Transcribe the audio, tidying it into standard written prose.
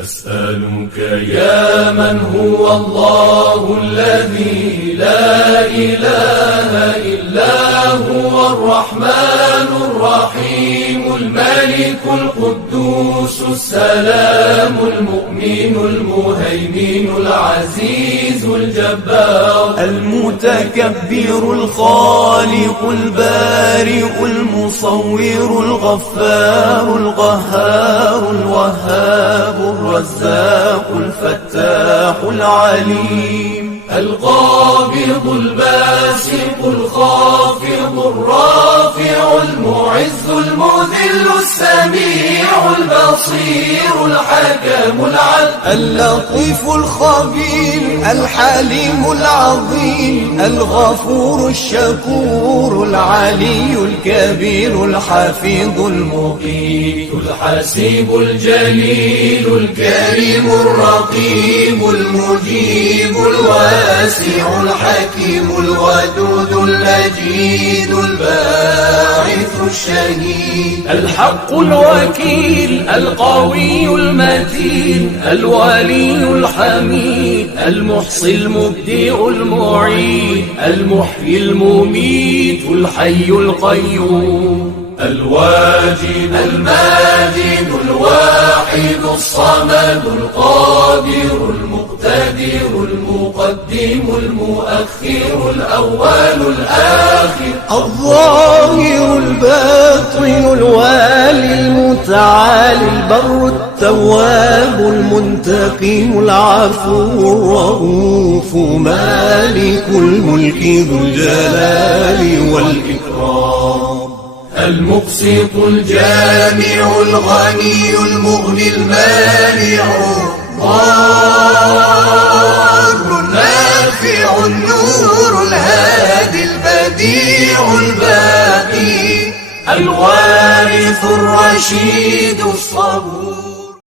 نسألك يا من هو الله الذي لا إله إلا هو الرحمن الرحيم الملك القدوس السلام المؤمن المهيمن العزيز الجبار المتكبر الخالق البارئ المصور الغفار القهار الوهاب الرزاق الفتاح العليم القابض الباسط الخافض الرافع المعز المذل السميع البصير الحكم العدل اللطيف الخبير الحليم العظيم الغفور الشكور العلي الكبير الحفيظ المقيت الحسيب الجليل الكريم الرقيب المجيب الواسع الحكيم الودود المجيد الباعث الشهيد الحق الوكيل القوي المتين الولي الحميد المحصي المبدئ المعيد المحيي المميت الحي القيوم الواجد الماجد الواحد الصمد القادر المقتدر المقدم المؤخر الأول الآخر الظاهر الباطن الوالي المتعالي البر التواب المنتقم العفو الرؤوف مالك الملك ذو الجلال والإكرام المقسط الجامع الغني المغني المانع الضار النافع النور الهادي البديع الباقي الوارث الرشيد الصبور